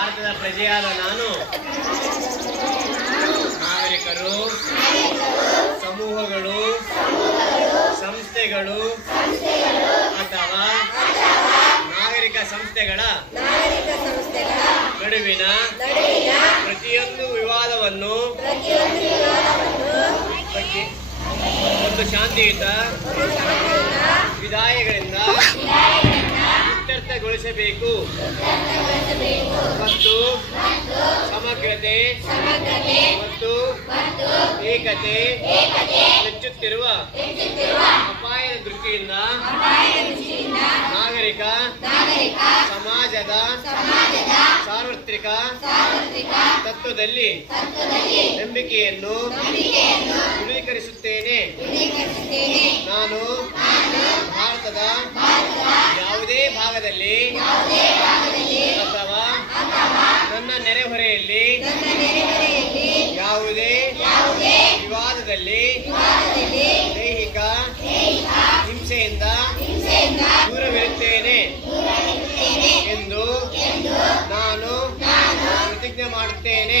ಭಾರತದ ಪ್ರಜೆಯಾದ ನಾನು. ನಾಗರಿಕರು ಸಮೂಹಗಳು ಸಂಸ್ಥೆಗಳು ಅಥವಾ ನಾಗರಿಕ ಸಂಸ್ಥೆಗಳ ನಡುವಿನ ಪ್ರತಿಯೊಂದು ವಿವಾದವನ್ನು ಒಂದು ಶಾಂತಿಯುತ ವಿದಾಯಗಳಿಂದ ಇತ್ಯರ್ಥಗೊಳಿಸಬೇಕು. ಮತ್ತು ಸಮಗ್ರತೆ ಮತ್ತು ಏಕತೆ ಹೆಚ್ಚುತ್ತಿರುವ ಅಪಾಯದ ದೃಷ್ಟಿಯಿಂದ ನಾಗರಿಕ ಸಮಾಜದ ಸಾರ್ವತ್ರಿಕ ತತ್ವದಲ್ಲಿ ನಂಬಿಕೆಯನ್ನು ದೃಢೀಕರಿಸುತ್ತೇನೆ. ನಾನು ಭಾರತದ ಯಾವುದೇ ಭಾಗದಲ್ಲಿ ನೆರೆಹೊರೆಯಲ್ಲಿ ಯಾವುದೇ ವಿವಾದದಲ್ಲಿ ದೈಹಿಕ ಹಿಂಸೆಯಿಂದ ದೂರವಿರುತ್ತೇನೆ ಎಂದು ನಾನು ಪ್ರತಿಜ್ಞೆ ಮಾಡುತ್ತೇನೆ.